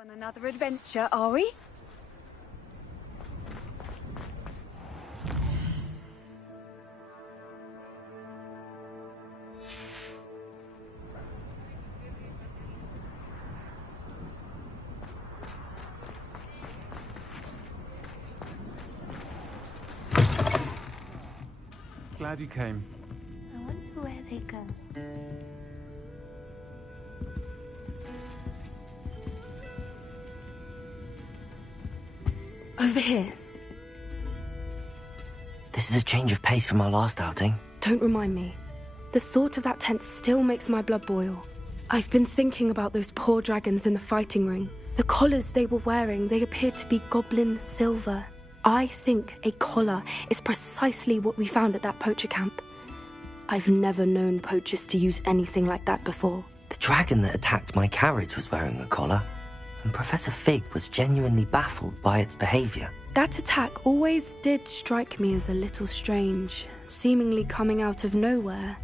On another adventure, are we? Glad you came. I wonder where they go. Over here. This is a change of pace from our last outing. Don't remind me. The thought of that tent still makes my blood boil. I've been thinking about those poor dragons in the fighting ring. The collars they were wearing, they appeared to be goblin silver. I think a collar is precisely what we found at that poacher camp. I've never known poachers to use anything like that before. The dragon that attacked my carriage was wearing a collar, and Professor Fig was genuinely baffled by its behavior. That attack always did strike me as a little strange, seemingly coming out of nowhere.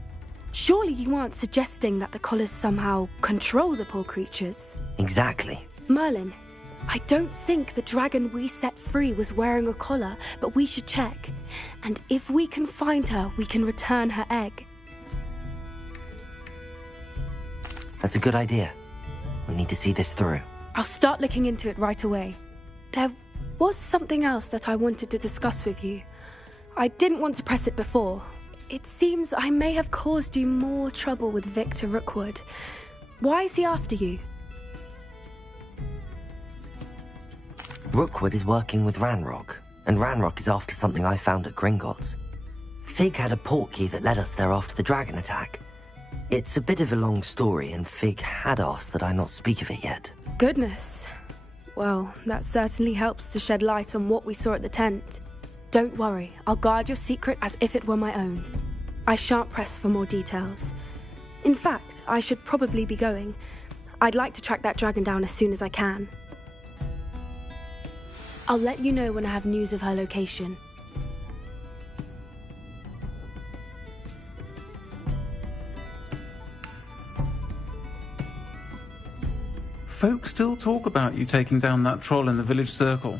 Surely you aren't suggesting that the collars somehow control the poor creatures? Exactly. Merlin, I don't think the dragon we set free was wearing a collar, but we should check. And if we can find her, we can return her egg. That's a good idea. We need to see this through. I'll start looking into it right away. There was something else that I wanted to discuss with you. I didn't want to press it before. It seems I may have caused you more trouble with Victor Rookwood. Why is he after you? Rookwood is working with Ranrock, and Ranrock is after something I found at Gringotts. Fig had a portkey that led us there after the dragon attack. It's a bit of a long story, and Fig had asked that I not speak of it yet. Goodness. Well, that certainly helps to shed light on what we saw at the tent. Don't worry, I'll guard your secret as if it were my own. I shan't press for more details. In fact, I should probably be going. I'd like to track that dragon down as soon as I can. I'll let you know when I have news of her location. Folk still talk about you taking down that troll in the village circle.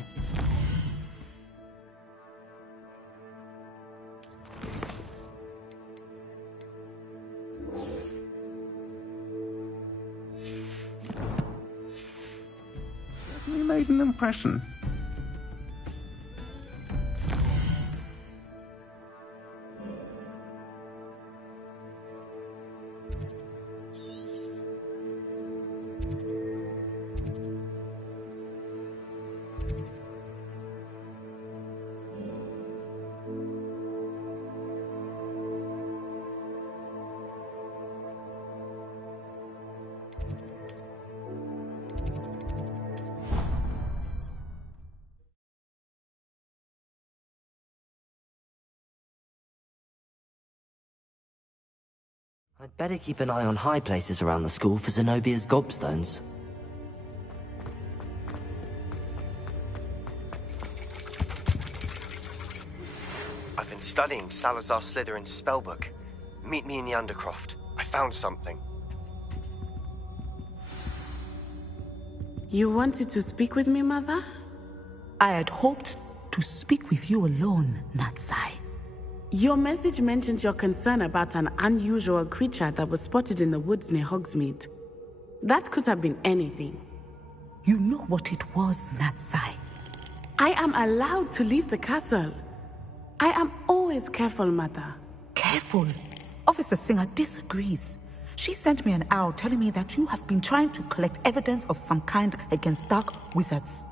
You made an impression. I'd better keep an eye on high places around the school for Zenobia's gobstones. I've been studying Salazar Slytherin's spellbook. Meet me in the Undercroft. I found something. You wanted to speak with me, Mother? I had hoped to speak with you alone, Natsai. Your message mentioned your concern about an unusual creature that was spotted in the woods near Hogsmeade. That could have been anything. You know what it was, Natsai. I am allowed to leave the castle. I am always careful, Mother. Careful. Officer Singer disagrees. She sent me an owl telling me that you have been trying to collect evidence of some kind against dark wizards.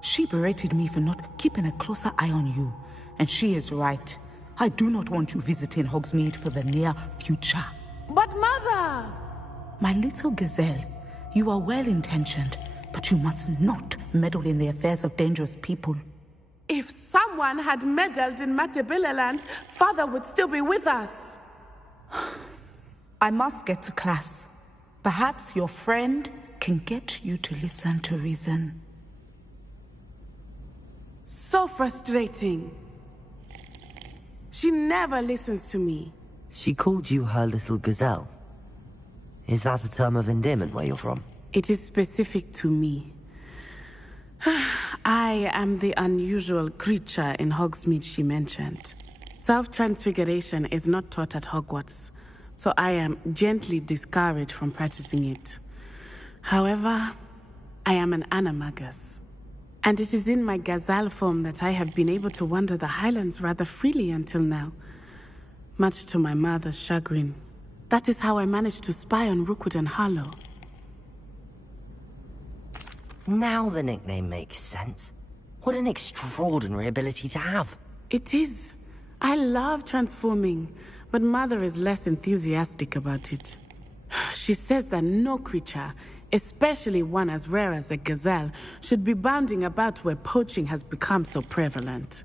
She berated me for not keeping a closer eye on you, and she is right. I do not want you visiting Hogsmeade for the near future. But Mother! My little gazelle, you are well-intentioned, but you must not meddle in the affairs of dangerous people. If someone had meddled in Matabeleland, Father would still be with us. I must get to class. Perhaps your friend can get you to listen to reason. So frustrating. She never listens to me. She called you her little gazelle. Is that a term of endearment where you're from? It is specific to me. I am the unusual creature in Hogsmeade she mentioned. Self-transfiguration is not taught at Hogwarts, so I am gently discouraged from practicing it. However, I am an animagus, and it is in my gazelle form that I have been able to wander the Highlands rather freely until now, much to my mother's chagrin. That is how I managed to spy on Rookwood and Harlow. Now the nickname makes sense. What an extraordinary ability to have. It is. I love transforming, but Mother is less enthusiastic about it. She says that no creature, especially one as rare as a gazelle, should be bounding about where poaching has become so prevalent.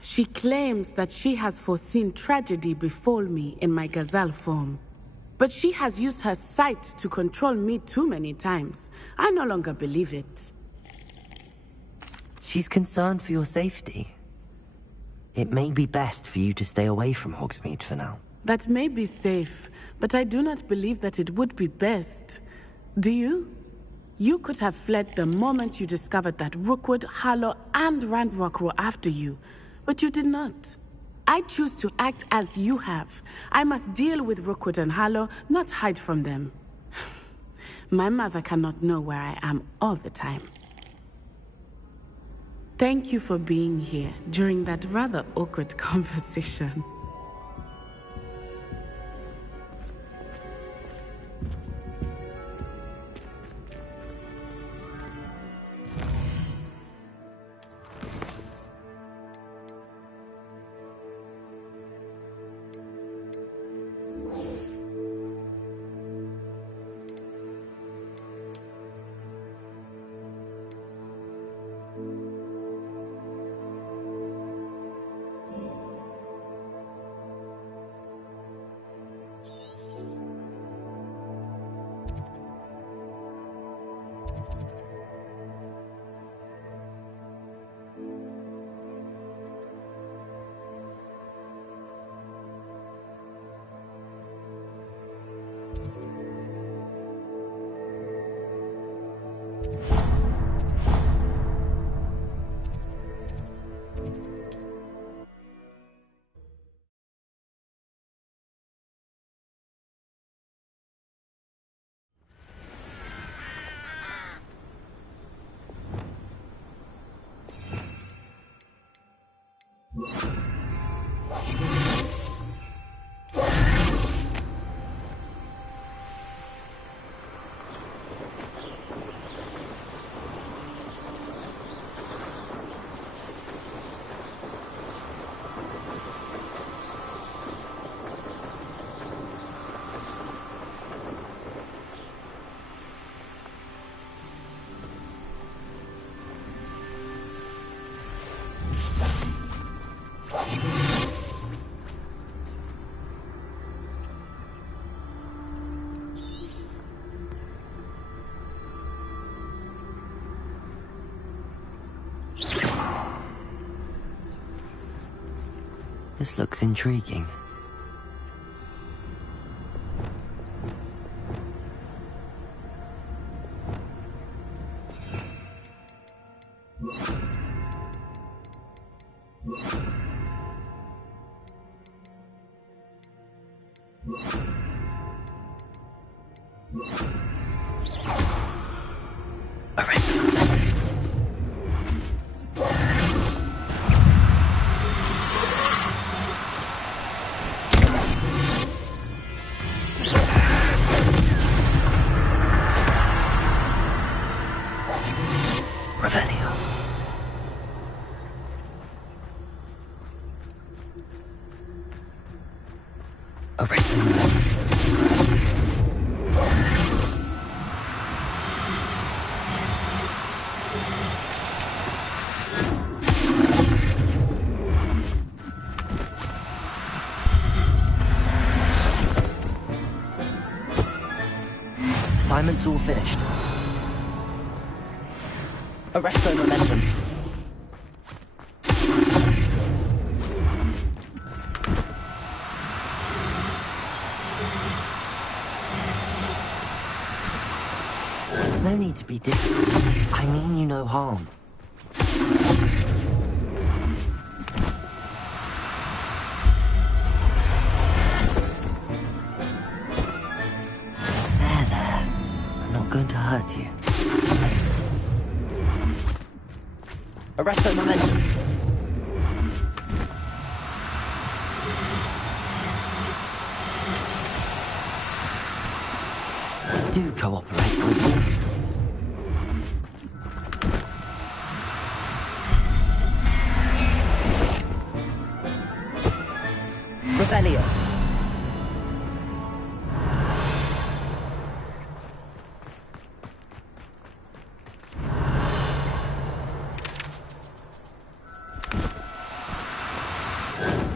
She claims that she has foreseen tragedy befall me in my gazelle form. But she has used her sight to control me too many times. I no longer believe it. She's concerned for your safety. It may be best for you to stay away from Hogsmeade for now. That may be safe, but I do not believe that it would be best. Do you? You could have fled the moment you discovered that Rookwood, Harlow, and Ranrock were after you, but you did not. I choose to act as you have. I must deal with Rookwood and Harlow, not hide from them. My mother cannot know where I am all the time. Thank you for being here during that rather awkward conversation. This looks intriguing. Arrest them. Revelio. Arrest them. Assignment's all finished. Arrest their momentum. No need to be different. I mean you no harm. There. I'm not going to hurt you. Arresto momentum. Do cooperate, won't you? Revelio.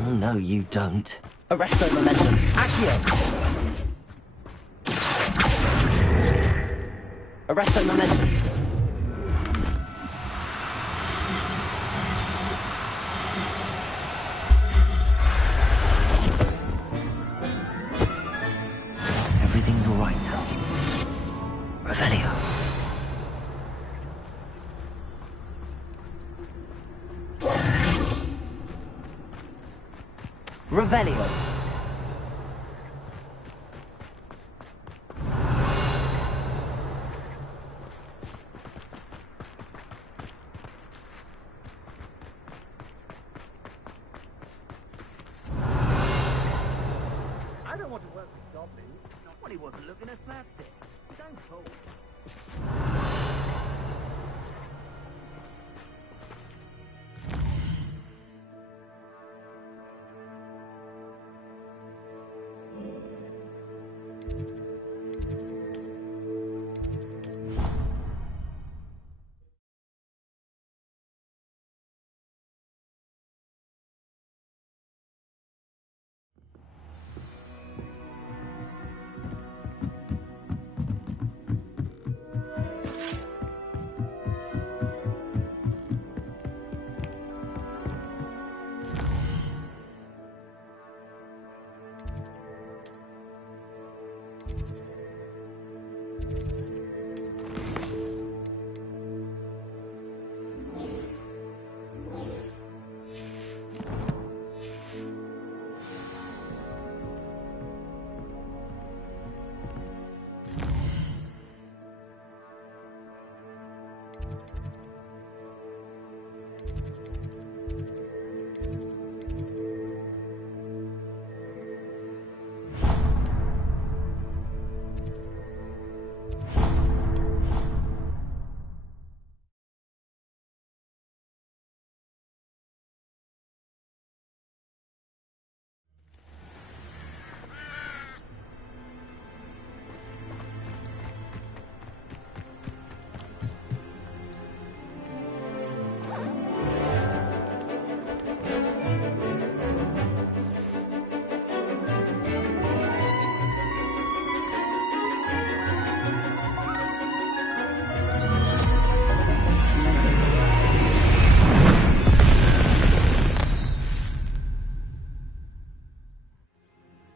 Oh, no, you don't. Arresto momentum. Accio. Arresto momentum. Everything's all right now. Revelio. Revelio.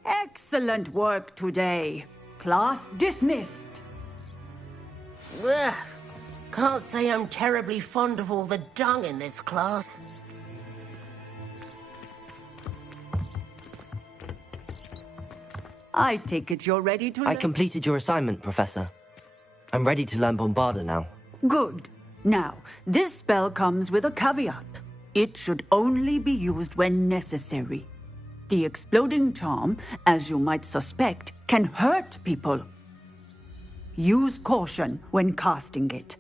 Excellent work today. Class dismissed. Ugh. Can't say I'm terribly fond of all the dung in this class. I take it you're ready to I completed your assignment, Professor. I'm ready to learn Bombarda now. Good. Now, this spell comes with a caveat. It should only be used when necessary. The exploding charm, as you might suspect, can hurt people. Use caution when casting it.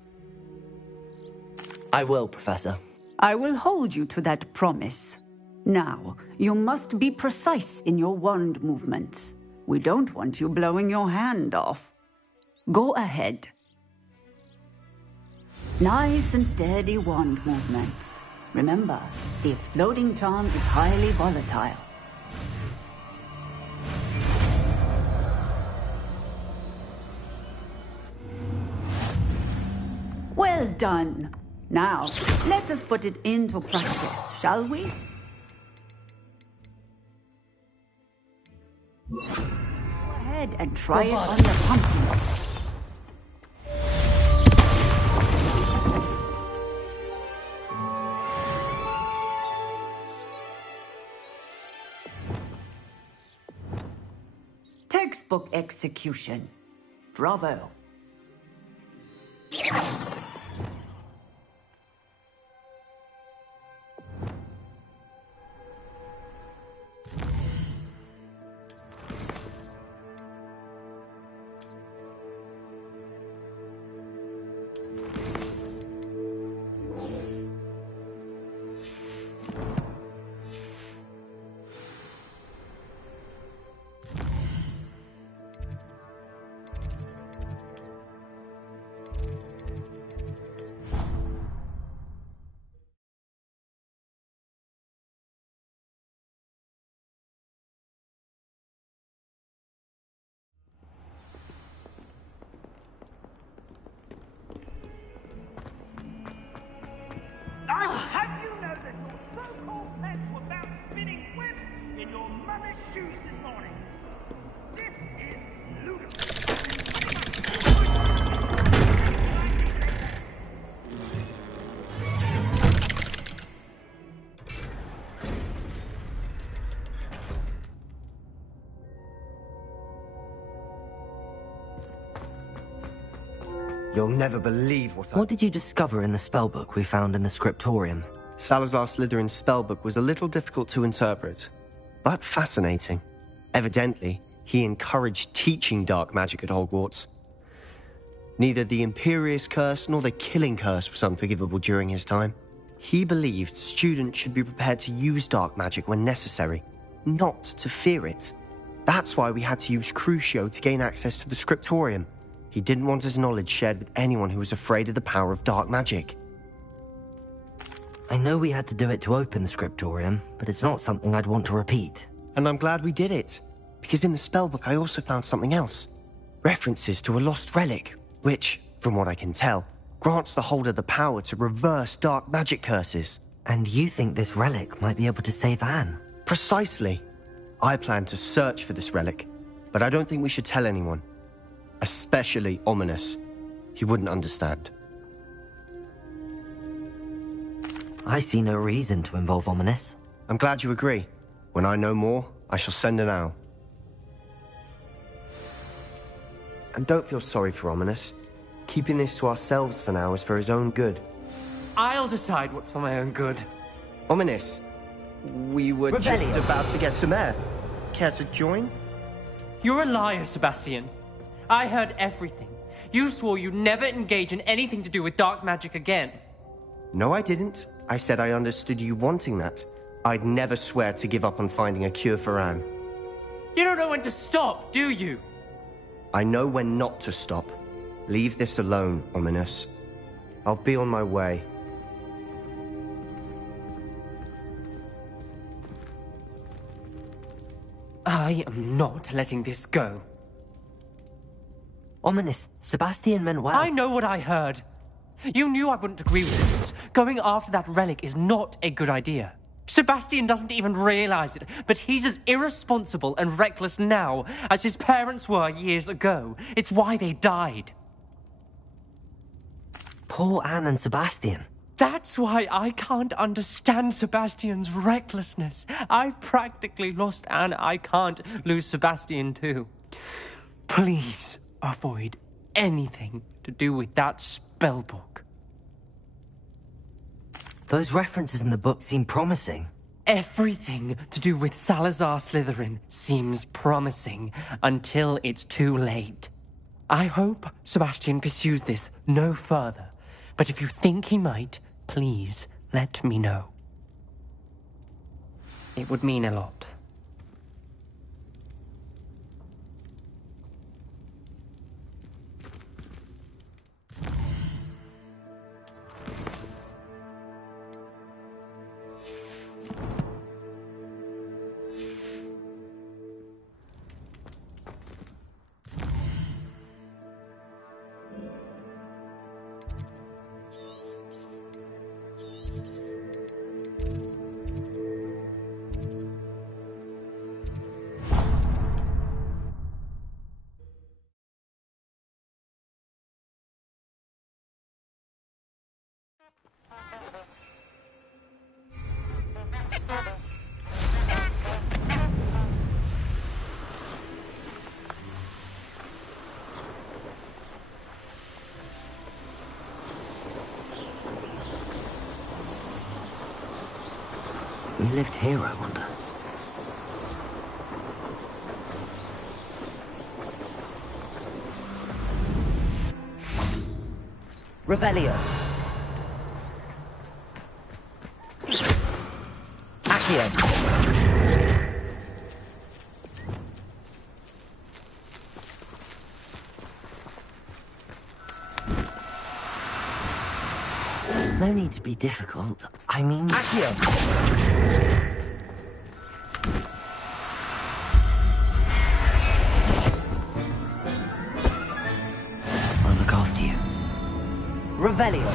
I will, Professor. I will hold you to that promise. Now, you must be precise in your wand movements. We don't want you blowing your hand off. Go ahead. Nice and steady wand movements. Remember, the exploding charm is highly volatile. Well done. Now, let us put it into practice, shall we? Go ahead and try it on the pumpkins. textbook execution. Bravo. I will have you know that your so-called plans were found spinning webs in your mother's shoes this morning. This is ludicrous. You'll never believe What did you discover in the spellbook we found in the scriptorium? Salazar Slytherin's spellbook was a little difficult to interpret, but fascinating. Evidently, he encouraged teaching dark magic at Hogwarts. Neither the Imperious Curse nor the Killing Curse was unforgivable during his time. He believed students should be prepared to use dark magic when necessary, not to fear it. That's why we had to use Crucio to gain access to the scriptorium. He didn't want his knowledge shared with anyone who was afraid of the power of dark magic. I know we had to do it to open the scriptorium, but it's not something I'd want to repeat. And I'm glad we did it, because in the spellbook I also found something else. References to a lost relic, which, from what I can tell, grants the holder the power to reverse dark magic curses. And you think this relic might be able to save Anne? Precisely. I plan to search for this relic, but I don't think we should tell anyone. Especially Ominous. He wouldn't understand. I see no reason to involve Ominous. I'm glad you agree. When I know more, I shall send an owl. And don't feel sorry for Ominous. Keeping this to ourselves for now is for his own good. I'll decide what's for my own good. Ominous, we were Rebellion. just about to get some air. Care to join? You're a liar, Sebastian. I heard everything. You swore you'd never engage in anything to do with dark magic again. No, I didn't. I said I understood you wanting that. I'd never swear to give up on finding a cure for Anne. You don't know when to stop, do you? I know when not to stop. Leave this alone, Ominous. I'll be on my way. I am not letting this go. Ominous, Sebastian meant well. I know what I heard. You knew I wouldn't agree with this. Going after that relic is not a good idea. Sebastian doesn't even realize it, but he's as irresponsible and reckless now as his parents were years ago. It's why they died. Poor Anne and Sebastian. That's why I can't understand Sebastian's recklessness. I've practically lost Anne. I can't lose Sebastian too. Please avoid anything to do with that spellbook. Those references in the book seem promising. Everything to do with Salazar Slytherin seems promising until it's too late. I hope Sebastian pursues this no further, but if you think he might, please let me know. It would mean a lot. Who lived here, I wonder? Revelio. Accio. No need to be difficult. I mean... Accio! I'll look after you. Revelio!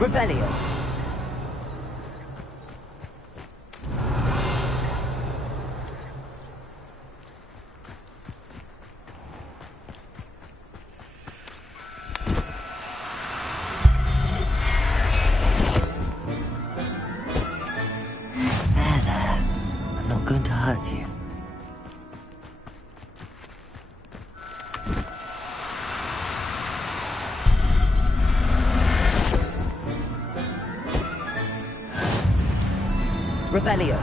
Revelio. There. I'm not going to hurt you. Revelio.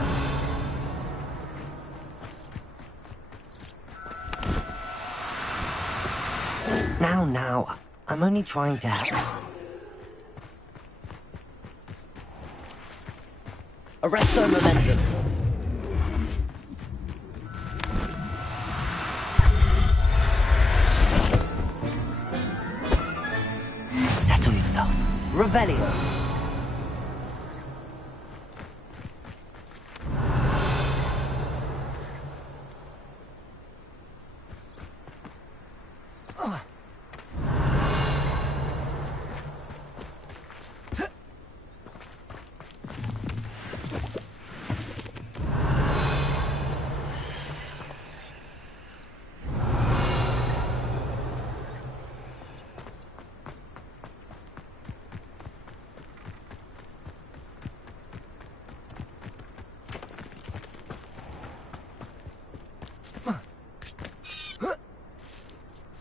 Now, I'm only trying to help. Arresto momentum. Settle yourself. Revelio.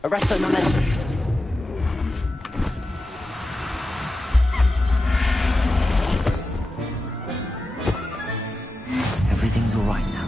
Arresto momentum. Everything's all right now.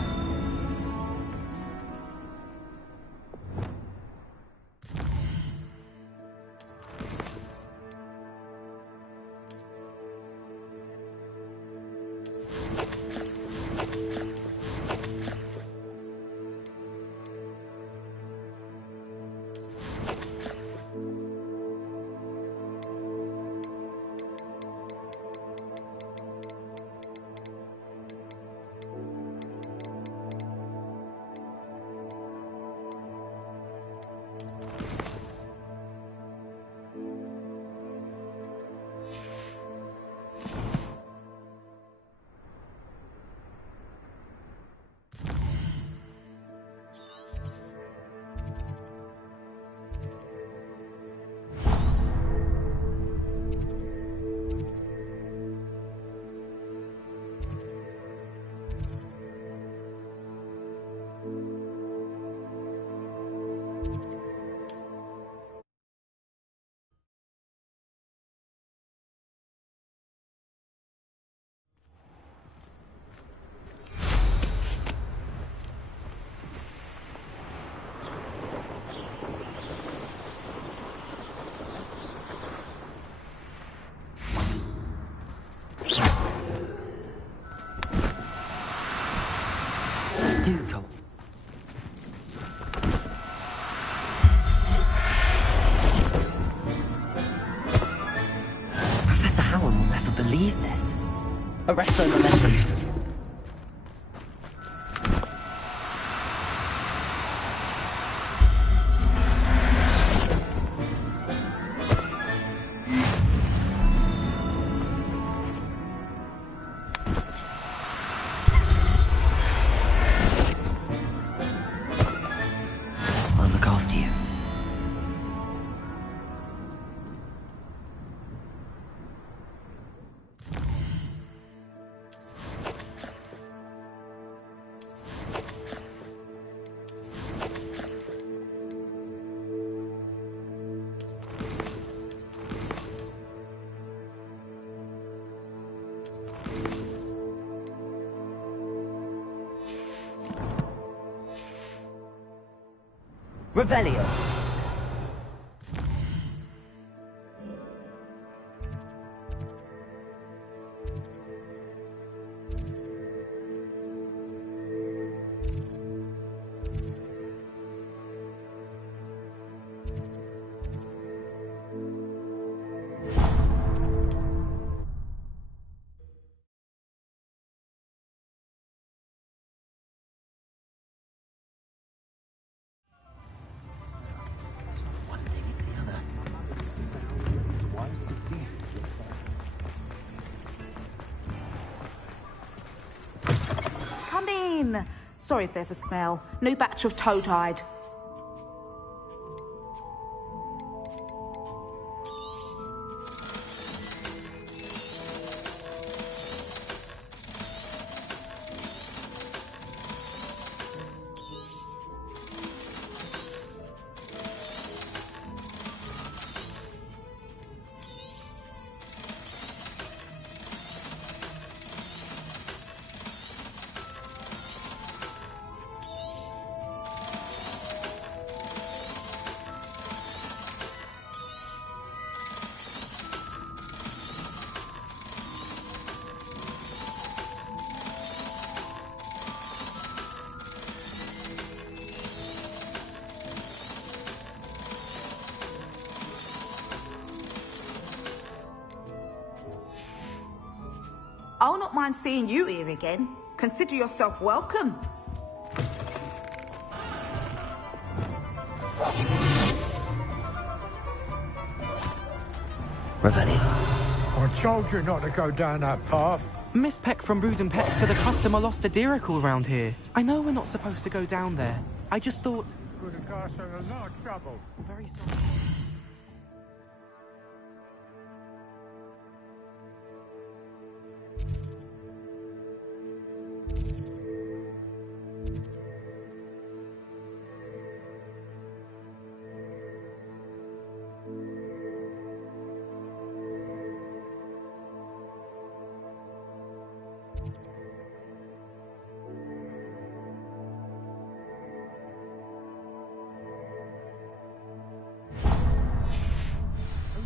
Do come. Professor Howard will never believe this. Arresto momentum. after you. Revelio. Come in. Sorry if there's a smell. New batch of toad-hide. I'll not mind seeing you here again. Consider yourself welcome. Revelio. I told you not to go down that path. Miss Peck from Brood and Peck said a customer lost a diricle around here. I know we're not supposed to go down there. I just thought... Could have got us in a lot of trouble. I'm very sorry.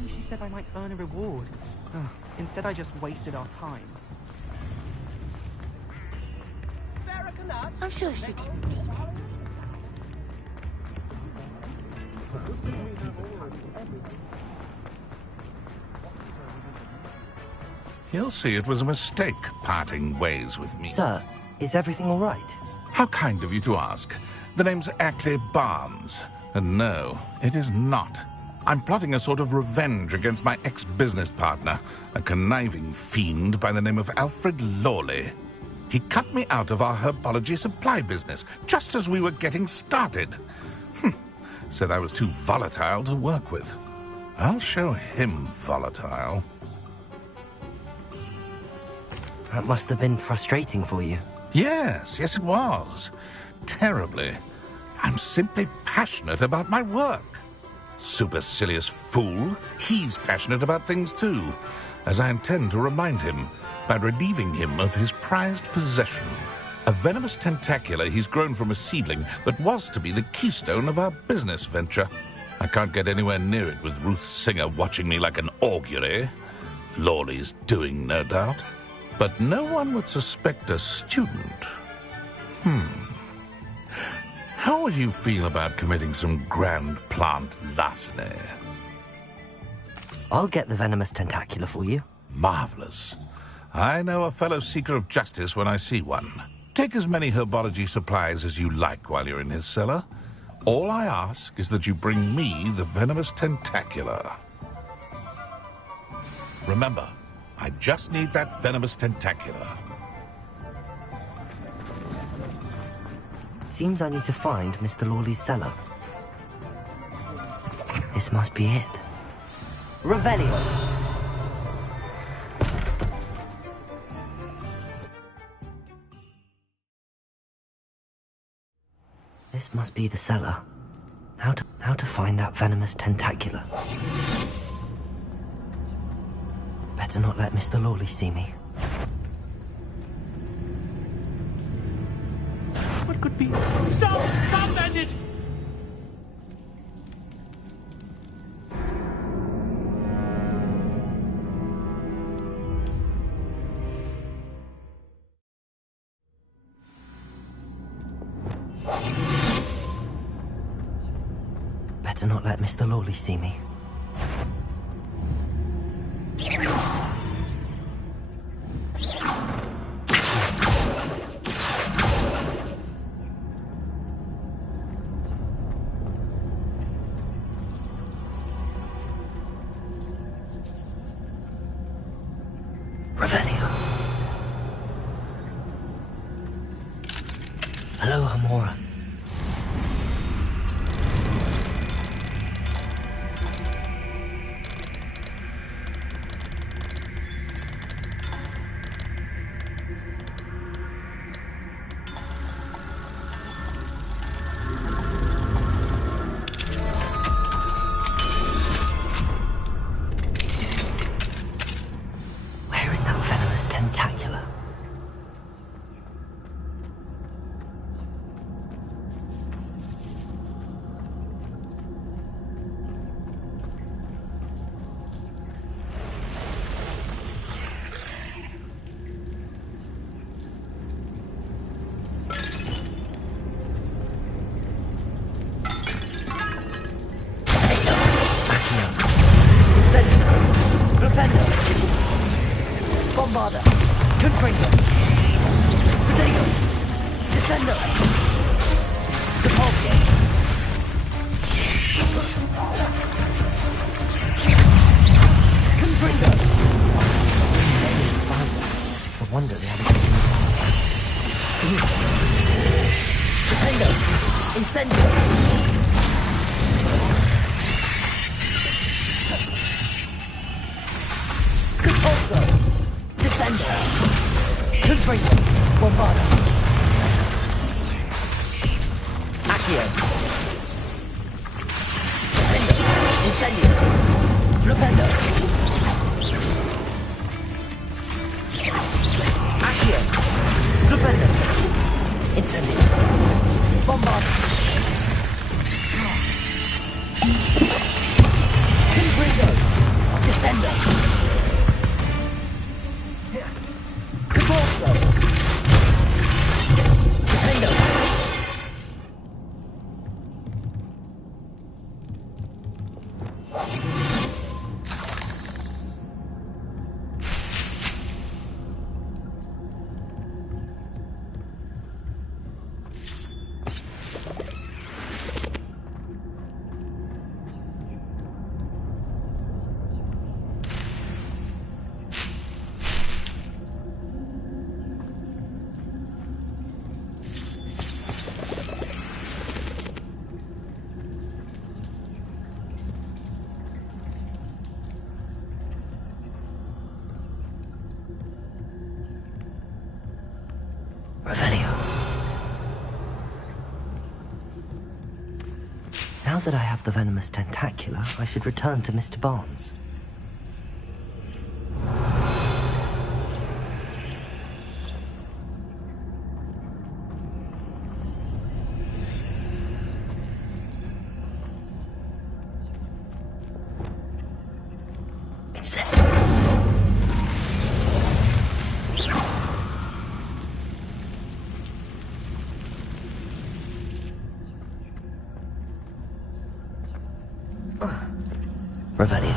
She said I might earn a reward. Instead, I just wasted our time. I'm sure she did. He'll see it was a mistake parting ways with me. Sir, is everything all right? How kind of you to ask. The name's Ackley Barnes. And no, it is not. I'm plotting a sort of revenge against my ex-business partner, a conniving fiend by the name of Alfred Lawley. He cut me out of our herbology supply business, just as we were getting started. Said I was too volatile to work with. I'll show him volatile. That must have been frustrating for you. Yes, it was. Terribly. I'm simply passionate about my work. Supercilious fool. He's passionate about things too, as I intend to remind him by relieving him of his prized possession, a venomous tentacula he's grown from a seedling that was to be the keystone of our business venture. I can't get anywhere near it with Ruth Singer watching me like an augury. Lawley's doing, no doubt. But no one would suspect a student. How would you feel about committing some grand plant larceny? I'll get the venomous tentacula for you. Marvelous. I know a fellow seeker of justice when I see one. Take as many herbology supplies as you like while you're in his cellar. All I ask is that you bring me the venomous tentacula. Remember, I just need that venomous tentacula. Seems I need to find Mr. Lawley's cellar. This must be it. Revelio! This must be the cellar. How to find that venomous tentacula? Better not let Mr. Lawley see me. What could be? Stop! Stop, bandit! Better not let Mr. Lawley see me. Revelio. Hello, Hamora. Where is that venomous tentacula? Bombarda, Confringo, Potato, Descendo, Depulso, Confringo. It's a wonder they haven't Potato, Incendio. Depulso. Descendo. Confringo. Bombarda. Accio. Defendo. Incendio. Flipendo. Accio. Flipendo. Incendio. Bombarda. Confringo. Descendo. Depulso. Defendo. Revelio. Now that I have the venomous tentacula, I should return to Mr. Barnes. It's it. Revelio.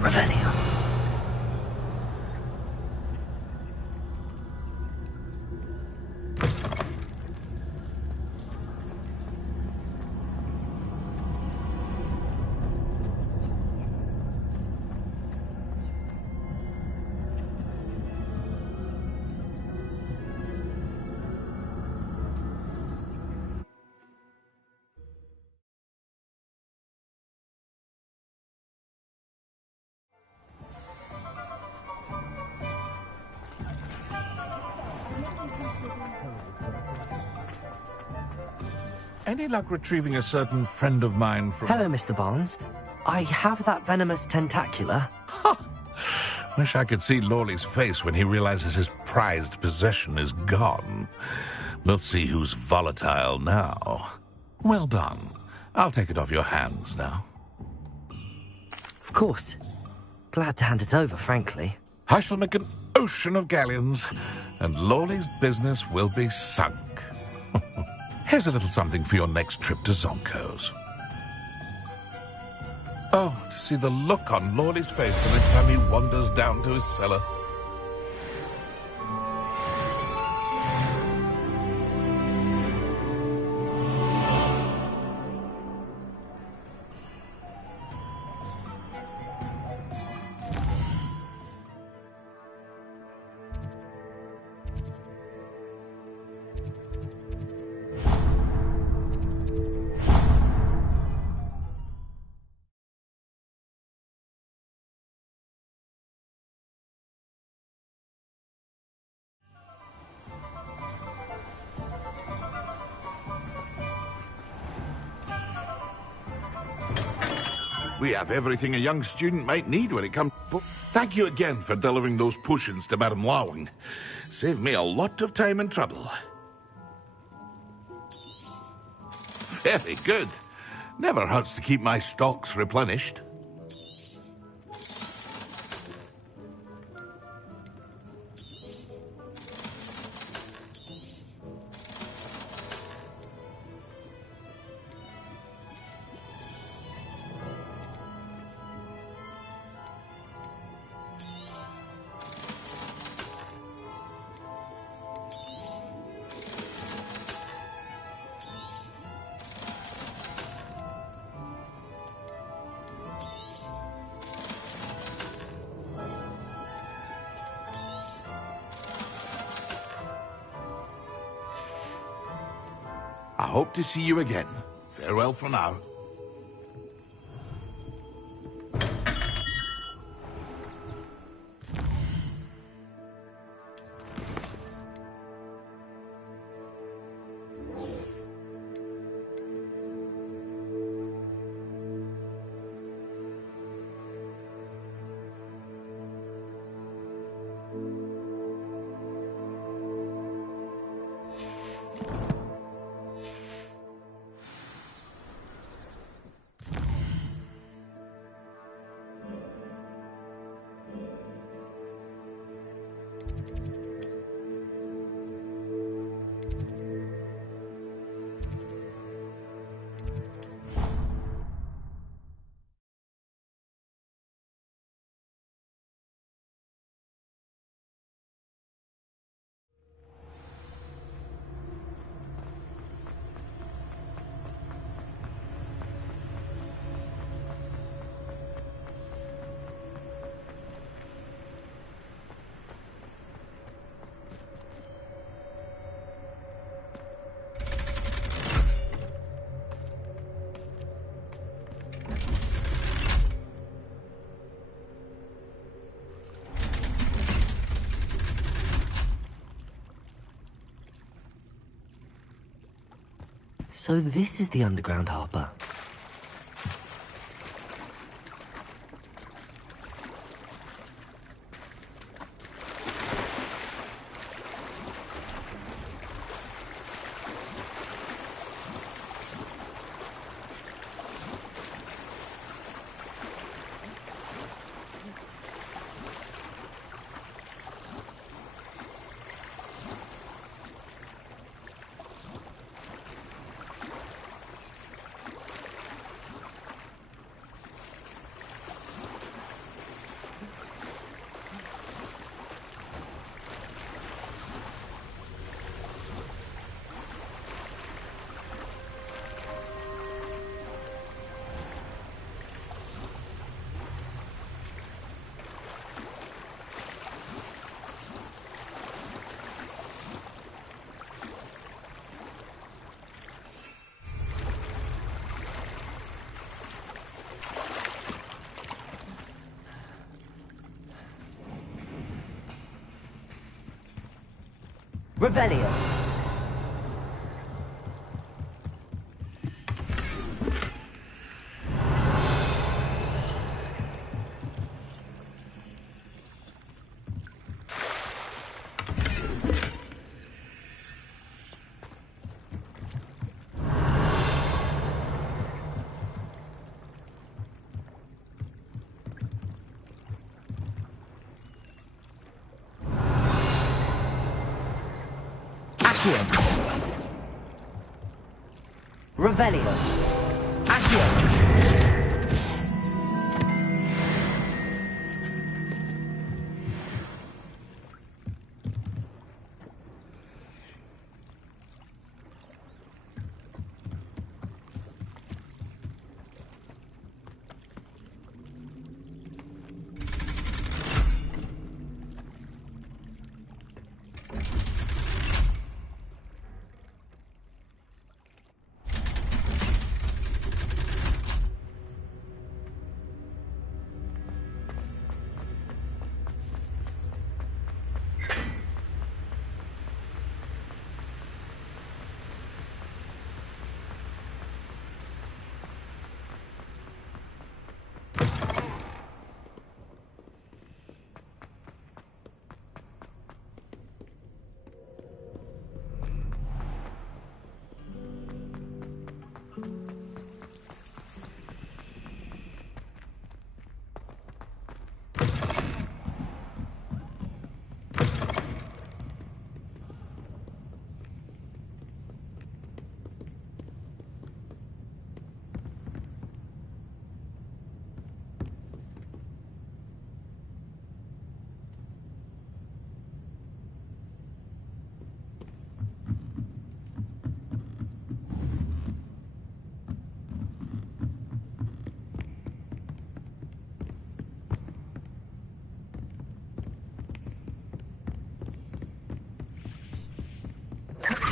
Revelio. Any luck retrieving a certain friend of mine from... Hello, Mr. Barnes. I have that venomous tentacula. Wish I could see Lawley's face when he realizes his prized possession is gone. We'll see who's volatile now. Well done. I'll take it off your hands now. Of course. Glad to hand it over, frankly. I shall make an ocean of galleons, and Lawley's business will be sunk. Here's a little something for your next trip to Zonko's. Oh, to see the look on Lawley's face the next time he wanders down to his cellar. We have everything a young student might need when it comes... Thank you again for delivering those potions to Madame Lawing. Saved me a lot of time and trouble. Very good. Never hurts to keep my stocks replenished. I hope to see you again. Farewell for now. So this is the underground harbour. Revelio. Revelio. Accio.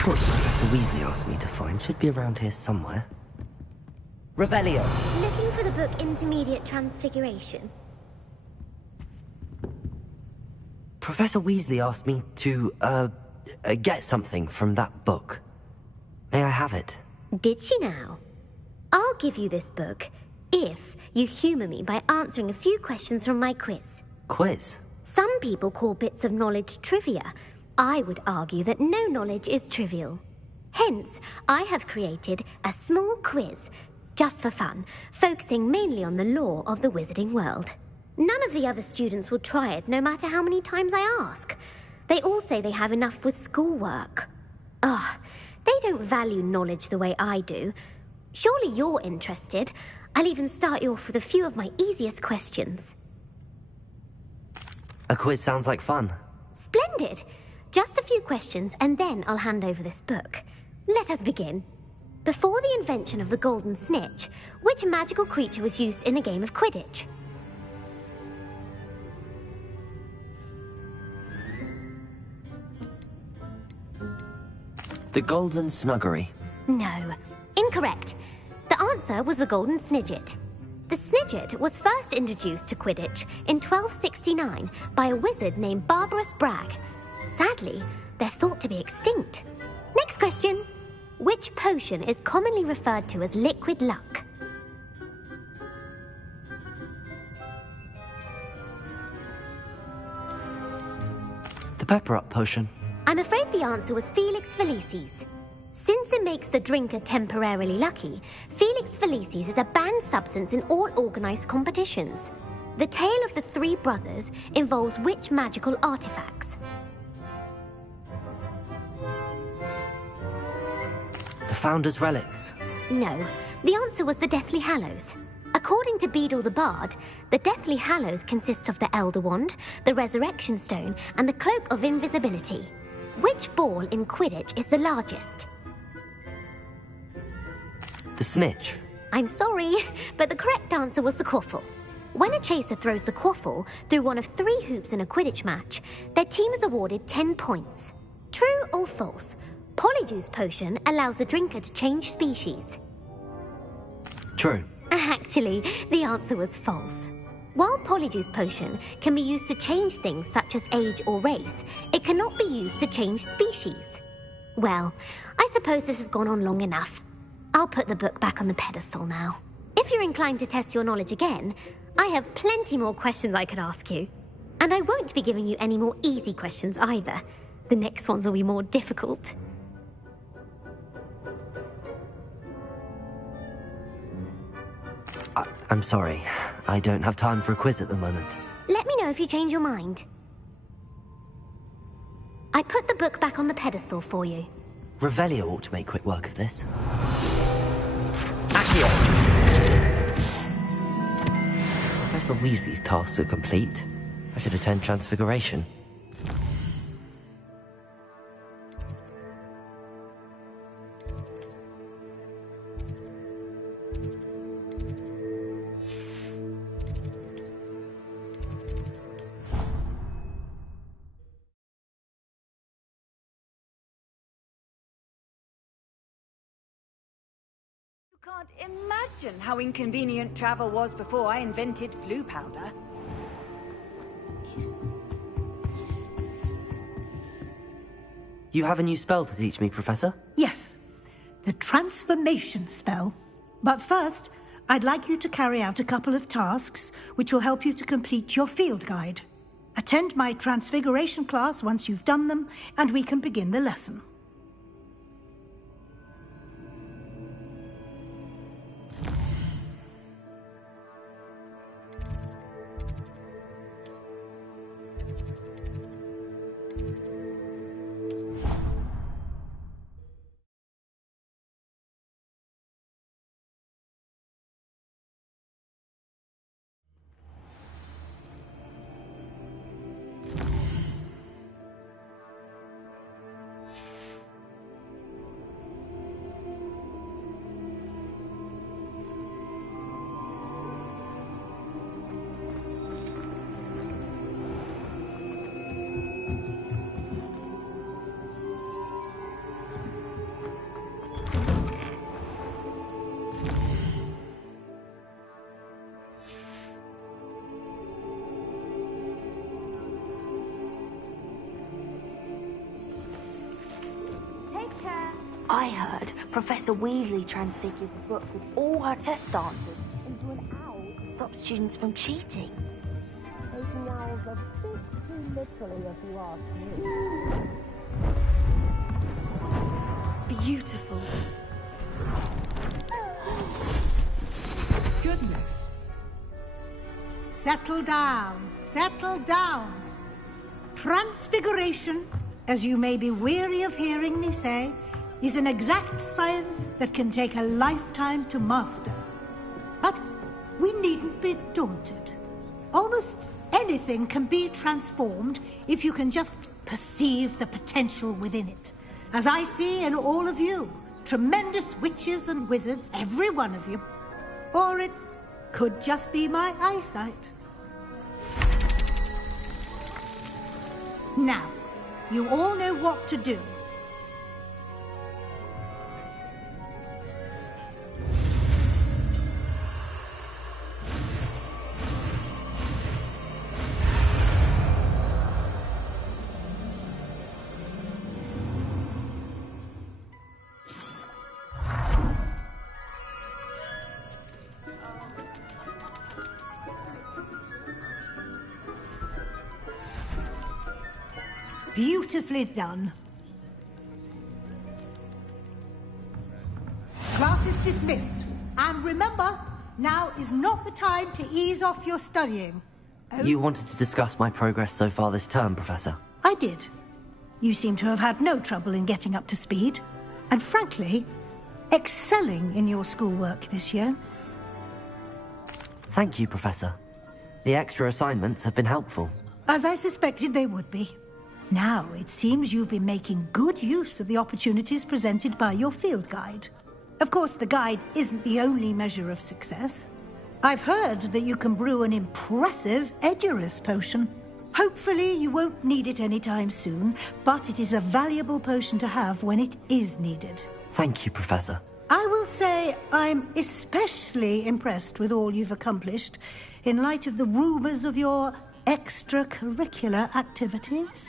What Professor Weasley asked me to find should be around here somewhere. Revelio. Looking for the book Intermediate Transfiguration. Professor Weasley asked me to, get something from that book. May I have it? Did she now? I'll give you this book if you humour me by answering a few questions from my quiz. Quiz? Some people call bits of knowledge trivia. I would argue that no knowledge is trivial. Hence, I have created a small quiz, just for fun, focusing mainly on the lore of the wizarding world. None of the other students will try it, no matter how many times I ask. They all say they have enough with schoolwork. Ugh, they don't value knowledge the way I do. Surely you're interested. I'll even start you off with a few of my easiest questions. A quiz sounds like fun. Splendid! Just a few questions, and then I'll hand over this book. Let us begin. Before the invention of the golden snitch, which magical creature was used in a game of Quidditch? The Golden Snuggery. No. Incorrect. The answer was the golden snidget. The snidget was first introduced to Quidditch in 1269 by a wizard named Barbarous Bragg. Sadly, they're thought to be extinct. Next question. Which potion is commonly referred to as liquid luck? The Pepper-Up potion. I'm afraid the answer was Felix Felicis. Since it makes the drinker temporarily lucky, Felix Felicis is a banned substance in all organised competitions. The tale of the three brothers involves which magical artifacts? The Founder's Relics. No, the answer was the Deathly Hallows. According to Beadle the Bard, the Deathly Hallows consists of the Elder Wand, the Resurrection Stone, and the Cloak of Invisibility. Which ball in Quidditch is the largest? The Snitch. I'm sorry, but the correct answer was the Quaffle. When a chaser throws the Quaffle through one of 3 hoops in a Quidditch match, their team is awarded 10 points. True or false? Polyjuice potion allows the drinker to change species. True. Actually, the answer was false. While Polyjuice Potion can be used to change things such as age or race, it cannot be used to change species. Well, I suppose this has gone on long enough. I'll put the book back on the pedestal now. If you're inclined to test your knowledge again, I have plenty more questions I could ask you. And I won't be giving you any more easy questions either. The next ones will be more difficult. I'm sorry. I don't have time for a quiz at the moment. Let me know if you change your mind. I put the book back on the pedestal for you. Revelio ought to make quick work of this. Accio! Professor Weasley's tasks are complete. I should attend Transfiguration. Can't imagine how inconvenient travel was before I invented flu powder. You have a new spell to teach me, Professor? Yes, the transformation spell. But first, I'd like you to carry out a couple of tasks which will help you to complete your field guide. Attend my transfiguration class once you've done them, and we can begin the lesson. I heard Professor Weasley transfigured the book with all her test answers into an owl to stop students from cheating. Taking owls a bit too literally, if you ask me. Beautiful. Goodness. Settle down. Settle down. Transfiguration, as you may be weary of hearing me say, is an exact science that can take a lifetime to master. But we needn't be daunted. Almost anything can be transformed if you can just perceive the potential within it. As I see in all of you, tremendous witches and wizards, every one of you. Or it could just be my eyesight. Now, you all know what to do. Beautifully done. Class is dismissed. And remember, now is not the time to ease off your studying. You wanted to discuss my progress so far this term, Professor. I did. You seem to have had no trouble in getting up to speed. And frankly, excelling in your schoolwork this year. Thank you, Professor. The extra assignments have been helpful. As I suspected they would be. Now, it seems you've been making good use of the opportunities presented by your field guide. Of course, the guide isn't the only measure of success. I've heard that you can brew an impressive Edurus potion. Hopefully, you won't need it anytime soon, but it is a valuable potion to have when it is needed. Thank you, Professor. I will say I'm especially impressed with all you've accomplished in light of the rumours of your extracurricular activities.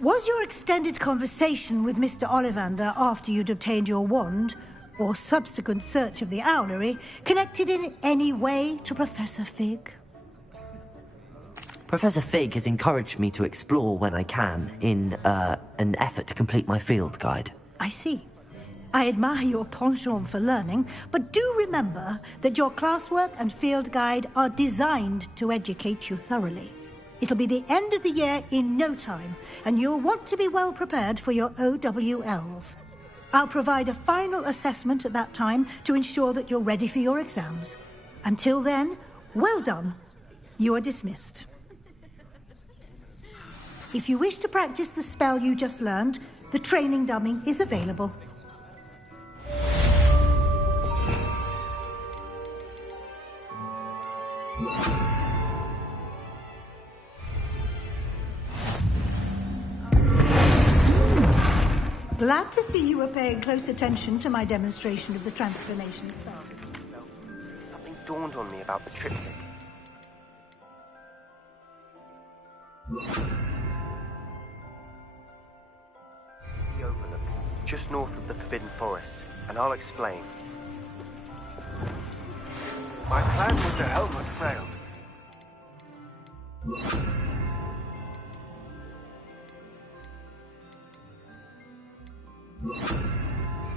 Was your extended conversation with Mr. Ollivander after you'd obtained your wand, or subsequent search of the owlery, connected in any way to Professor Fig? Professor Fig has encouraged me to explore when I can in an effort to complete my field guide. I see. I admire your penchant for learning, but do remember that your classwork and field guide are designed to educate you thoroughly. It'll be the end of the year in no time, and you'll want to be well prepared for your OWLs. I'll provide a final assessment at that time to ensure that you're ready for your exams. Until then, well done. You are dismissed. If you wish to practice the spell you just learned, the training dummy is available. Glad to see you were paying close attention to my demonstration of the transformation spell. Something dawned on me about the triptych. The overlook, just north of the Forbidden Forest, and I'll explain. My plan with the helmet failed. I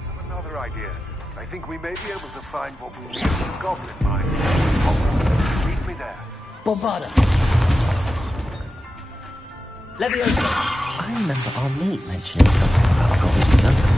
have another idea. I think we may be able to find what we need in the goblin mine. Meet me there. Bovada! Leviosa! I remember our mate mentioning something about goblin jungle.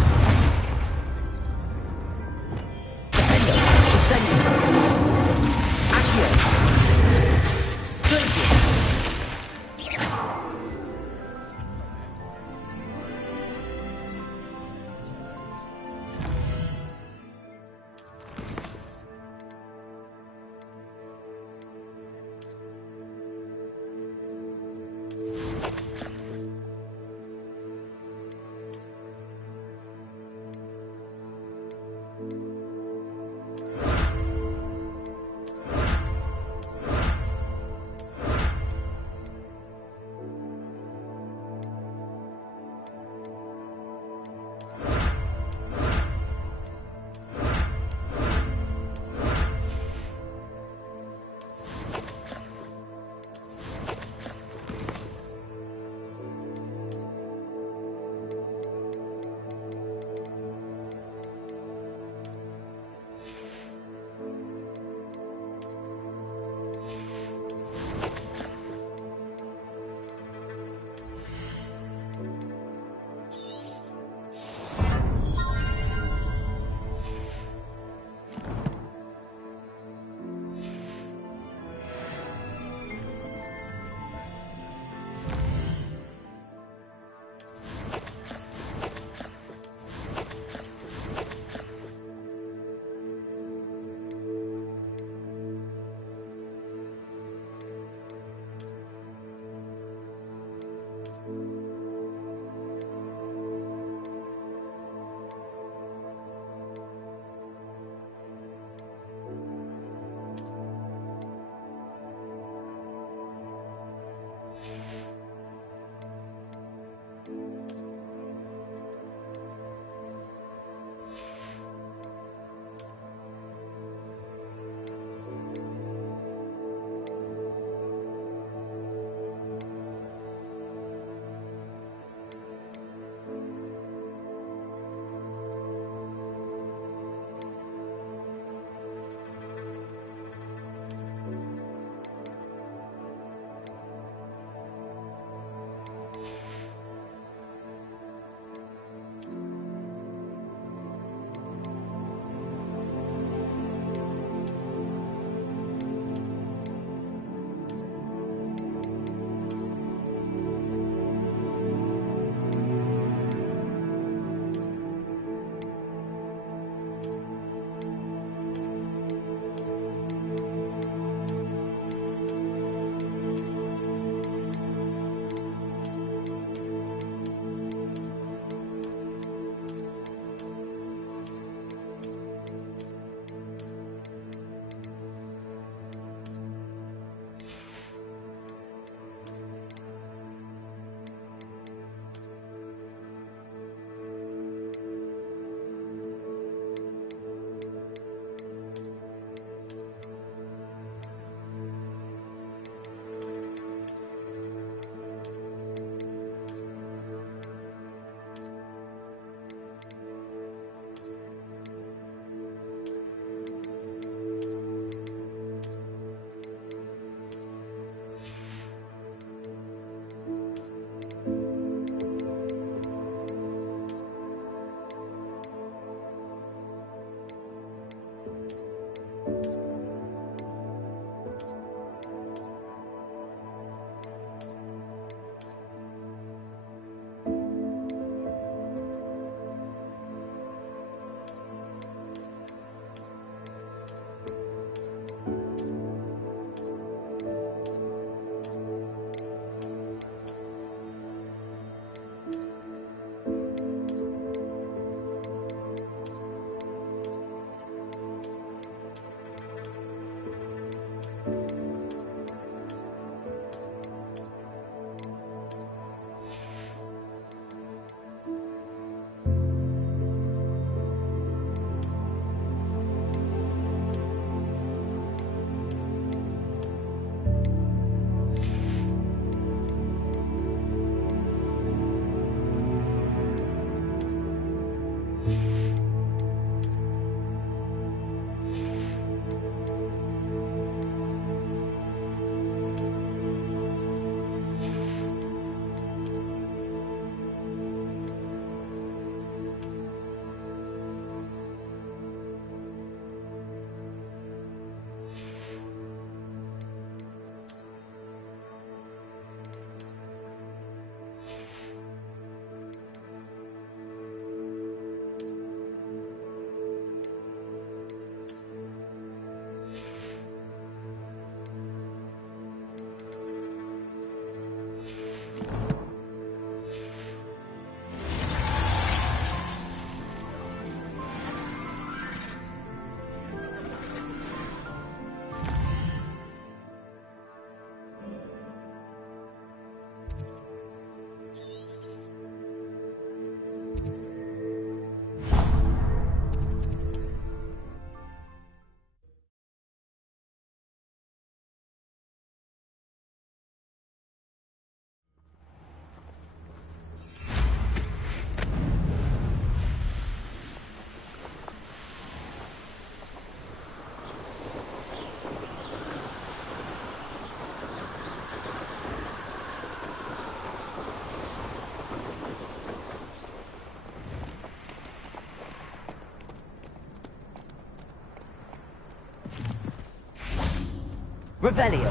Revelio.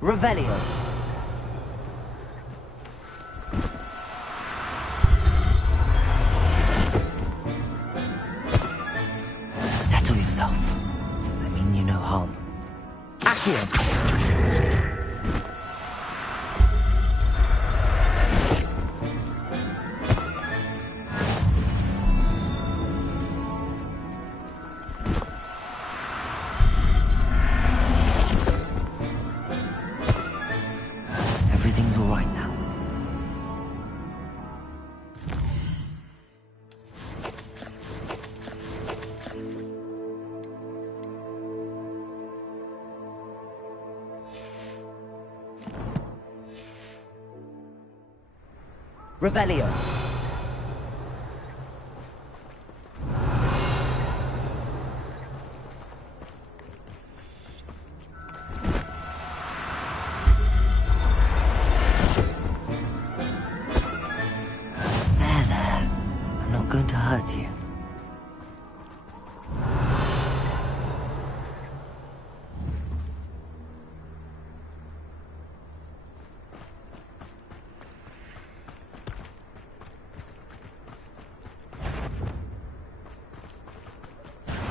Revelio. Settle yourself. I mean you no harm. Accio. Everything's all right now. Revelio. There. I'm not going to hurt you.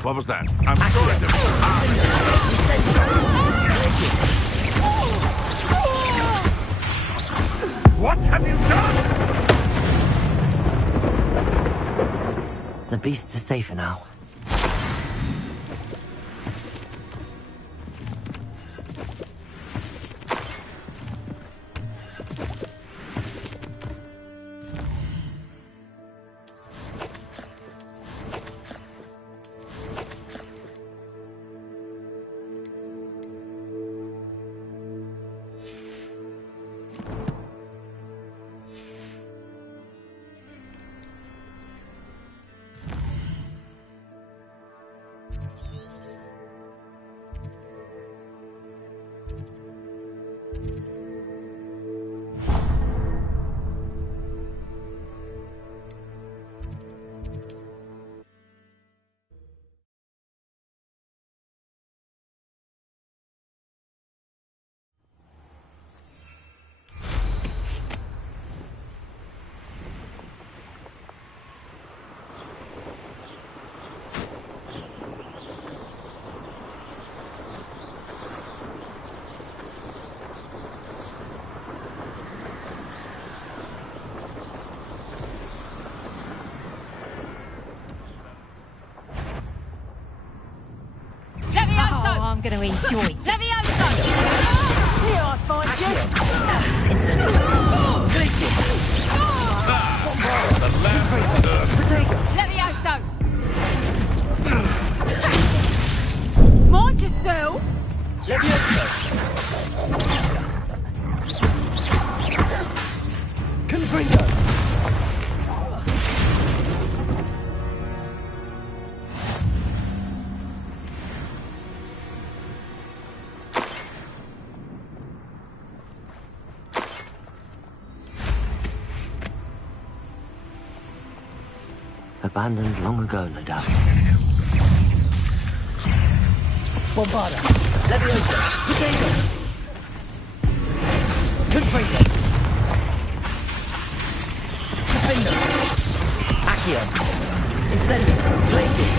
What was that? I'm sorry to... What have you done? The beasts are safer now. I'm going to enjoy. Levioso! Here I find you! Incendio. Glacius. The lamb Levioso! Mind yourself! Levioso! Confringo! Abandoned long ago, no doubt. Bombarda! Levioso! Potato! Confringo! Defender! Accio! Incendio! Glacius!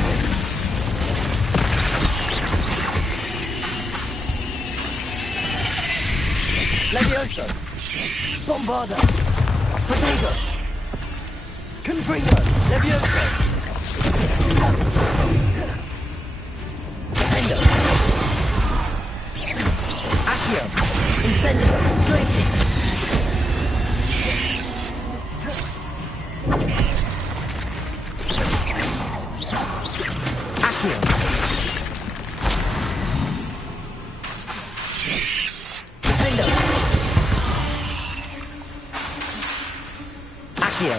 Levioso! Bombarda! Potato! Confringo! Levioso! Defender! Accio! Incendio! Glacius! Accio! Defender! Accio!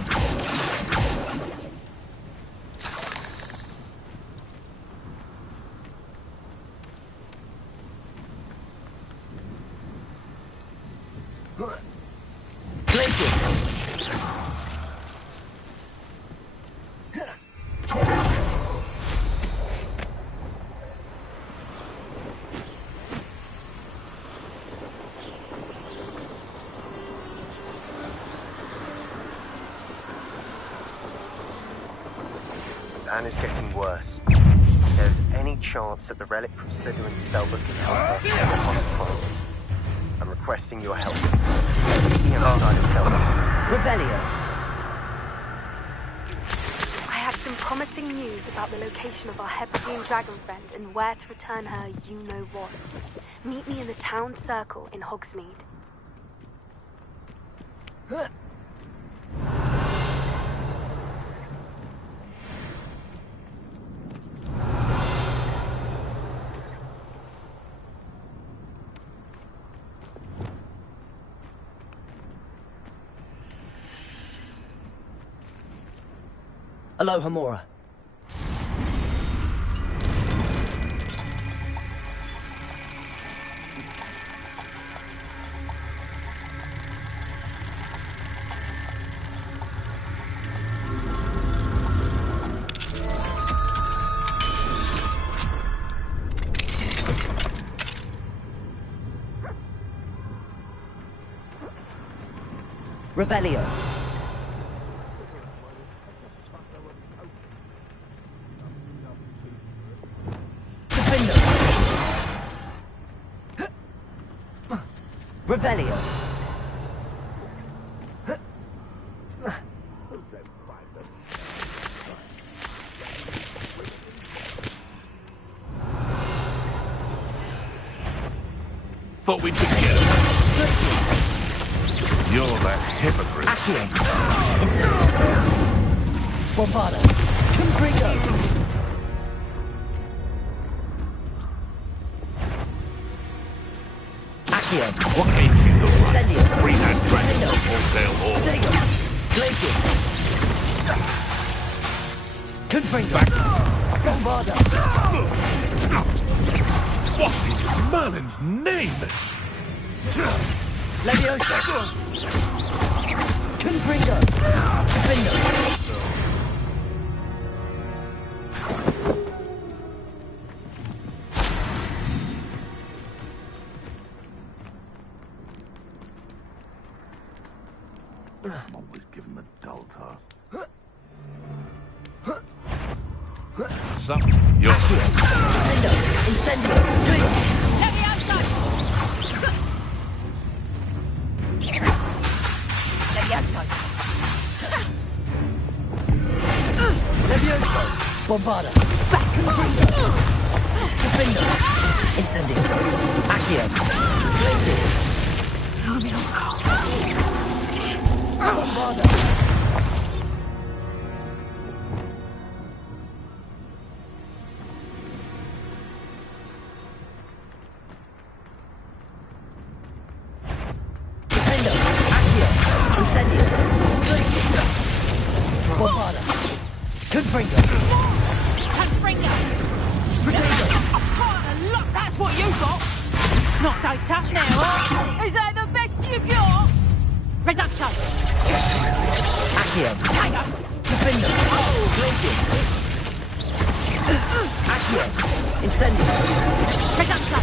Glacius! Anne is getting worse. There's any chance that the relic from Slytherin's spellbook can help her from the consequences. I'm requesting your help. Meet me outside of Kelvin. Revelio! I had some promising news about the location of our Hebridean dragon friend and where to return her you-know-what. Meet me in the town circle in Hogsmeade. Aloha Mora. Revelio. Revelio. Thought we'd be together. You're that hypocrite. Accio. Incendio. Bombarda. Confringo. Accio. What gave you the right Incendio. to bring that dragon from Wholesale Hall? Protego. Glacius. Confringo. Bombarda. What in Merlin's name? Leviosa. Confringo. Confringo. I'm always giving the dull task. So, you're Incendio. Glacius. Leviosa! Leviosa! Leviosa. Bombarda. Back Confringo. Confringo. Incendio. Accio. Glacius. Bombarda. Defendo. Accio. Incendio. Glacius. Bombarda. Confringo. Confringo! Protego. Look, that's what you got! Not so tough now, huh? Is that the best you got? Reducto! Accio. Tiger! Defendo. Glacius. Accio. Incendio. Reducto!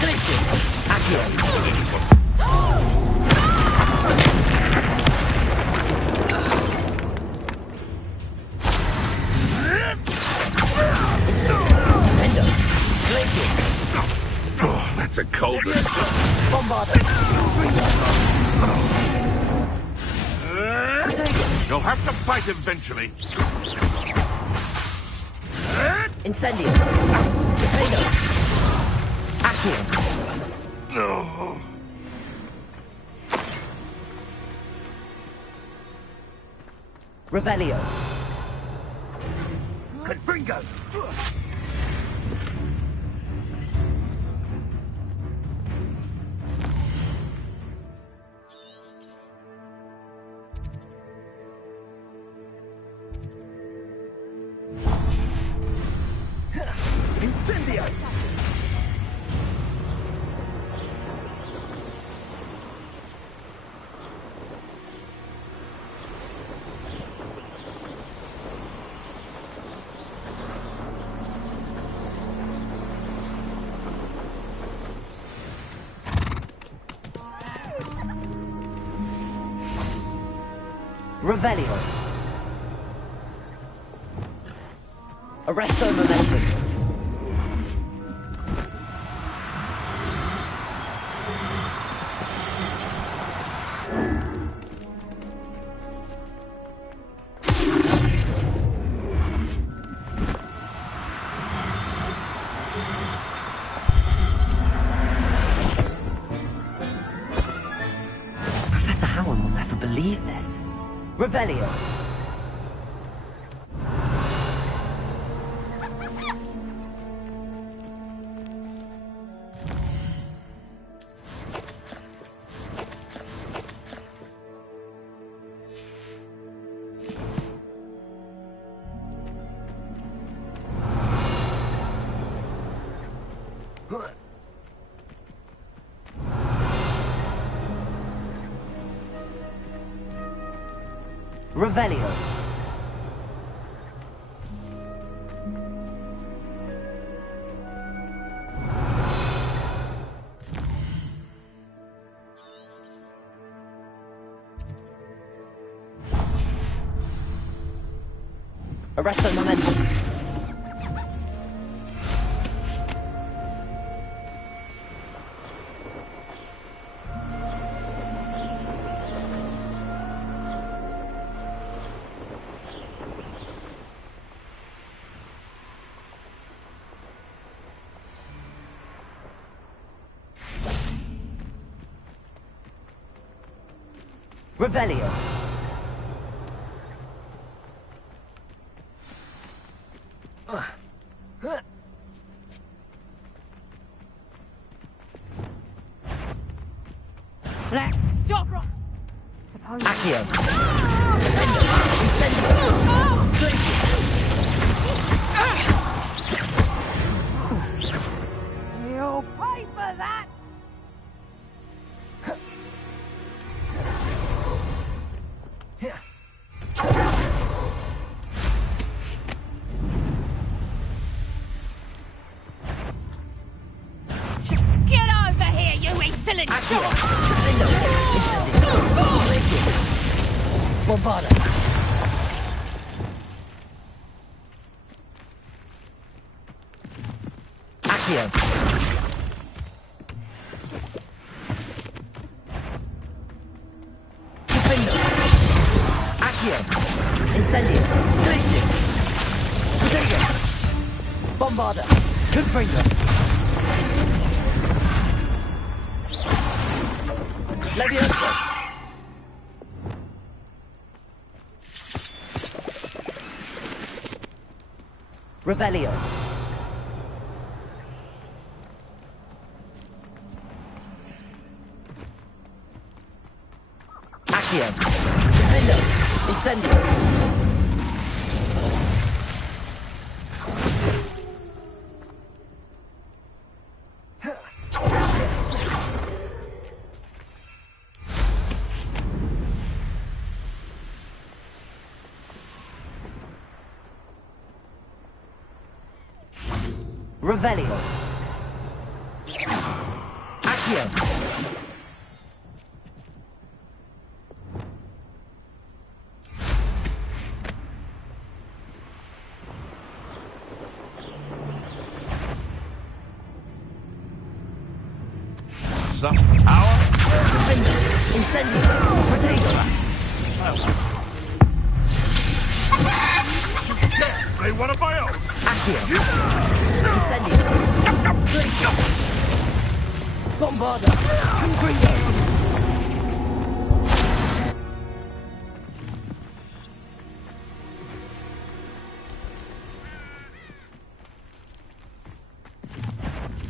Glacius. Accio. Defendo. Glacius. Oh, that's a cold. Bombarda. You'll have to fight eventually. Incendio. Defendo. Accio. No. Revelio. Confringo. Incendio. Revelio. Arresto momentum. Professor Howard will never believe this. Revelio. Revelio. Arresto momentum. Revelio. Stop! Accio. Defendo. Incendio. You'll pay for that! Get over here, you insolent shot! Defendo. Incendio. Glacius. Bombarda. Accio. Defendo. Accio. Incendio. Glacius. Potato. Bombarda. Confringo. Leviosa. Revelio. Accio. Defendo. Incendio. Revelio. Accio. Some power? Defendo. Incendio. Potato. Yes, they one of my own. Accio. Incendio. Glacier. Bombarda. Confringo.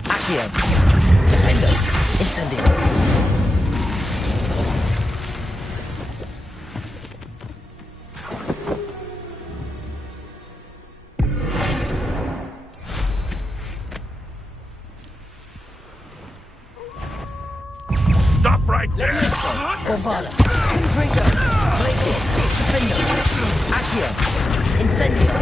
Accio. Defendo. Incendio. Stop right there! Bombarda. Confringo. Glacier. Defendo. Accio. Incendio.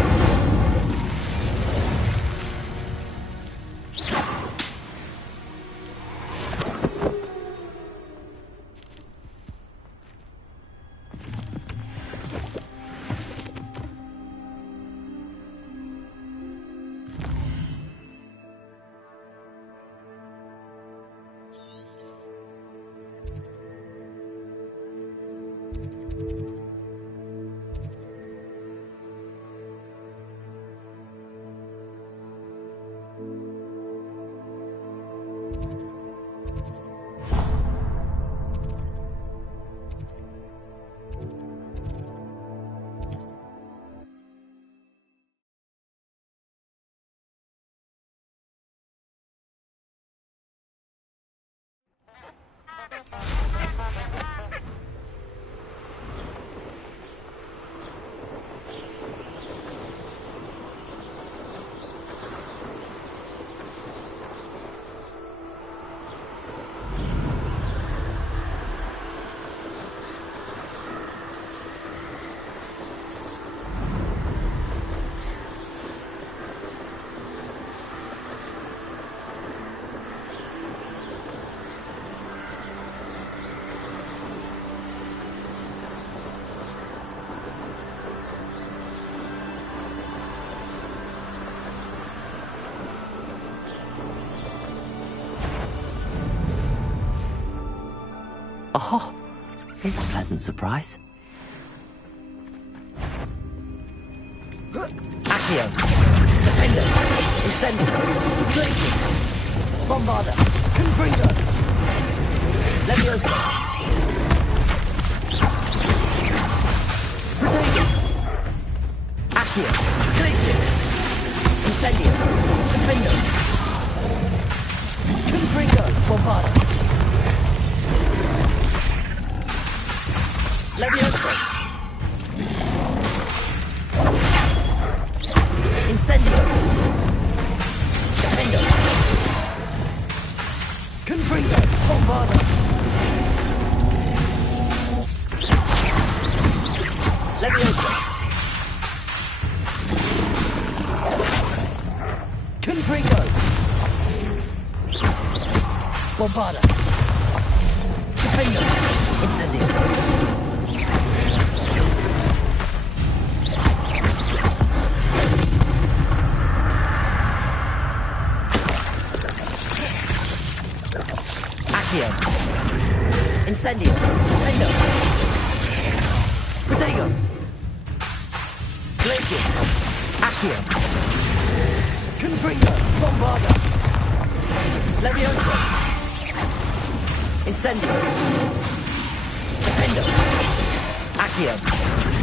Oh, it's a pleasant surprise. Accio. Defender. Incendio. Glacier. Bombarda. Confringo. Leviosa. Protego. Accio. Glacier. Incendio. Defender. Confringo. Bombarda. Leviosa. Incendio. Defendo. Confringo. Bombarda. Leviosa. Confringo. Bombarda. Defendo. Incendio. Incendio. Defendo. Protego. Glacier. Accio. Confringo. Bombarda. Leviosa. Incendio. Defendo. Accio.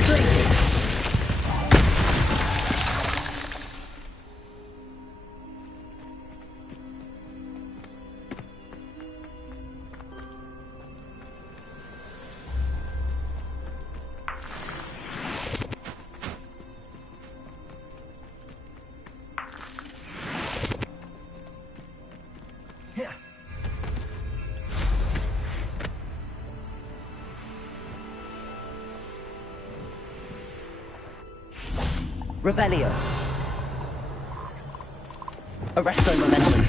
Glacier. Revelio. Arresto momentum.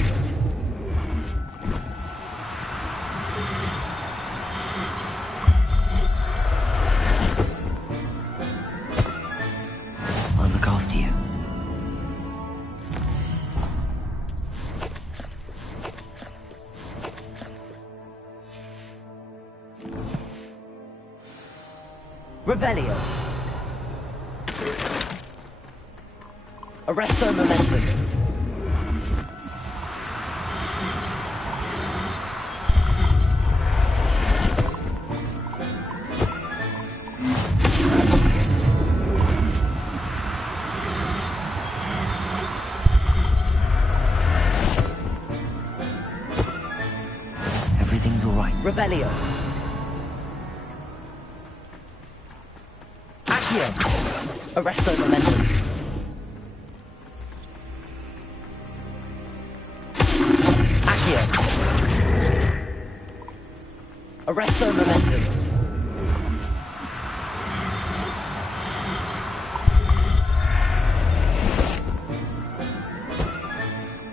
I'll look after you. Revelio. Arresto momentum. Everything's all right. Revelio. Accio. Arresto momentum. Arresto momentum.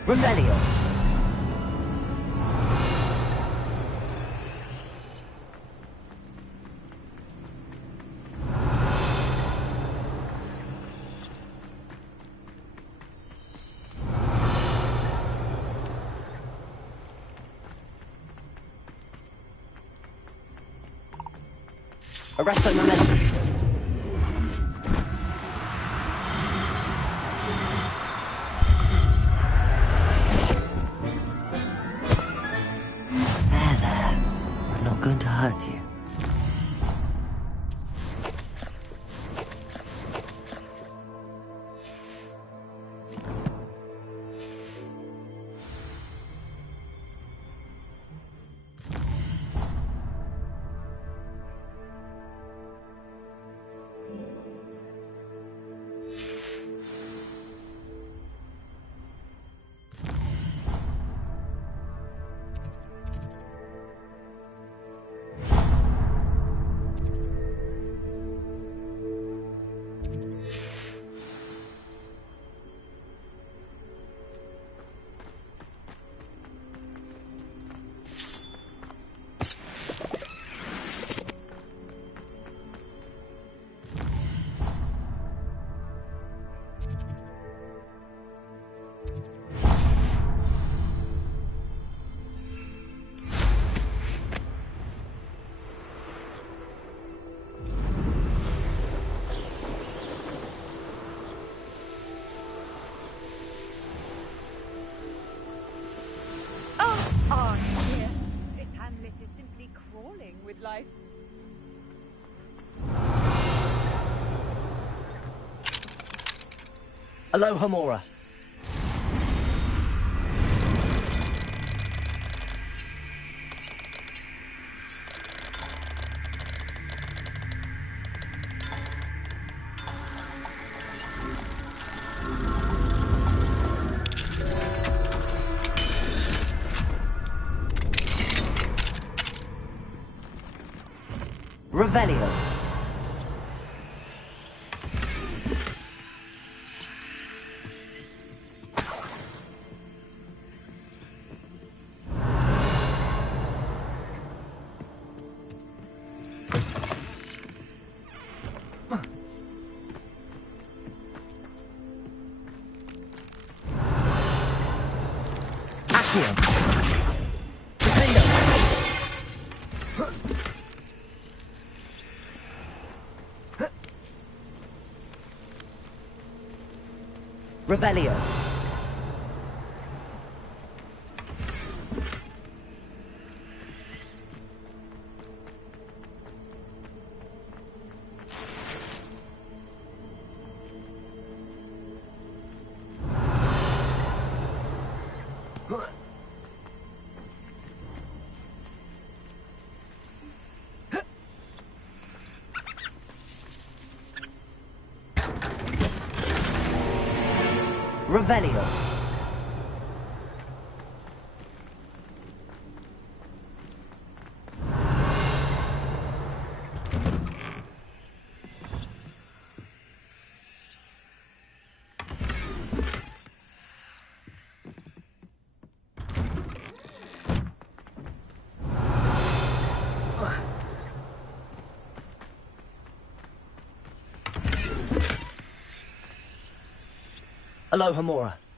Revelio. Arresto momentum. There. I'm not going to hurt you. good life. Aloha Mora. Revelio. Accio. Defendo. Revelio. Revelio. Aloha Mora.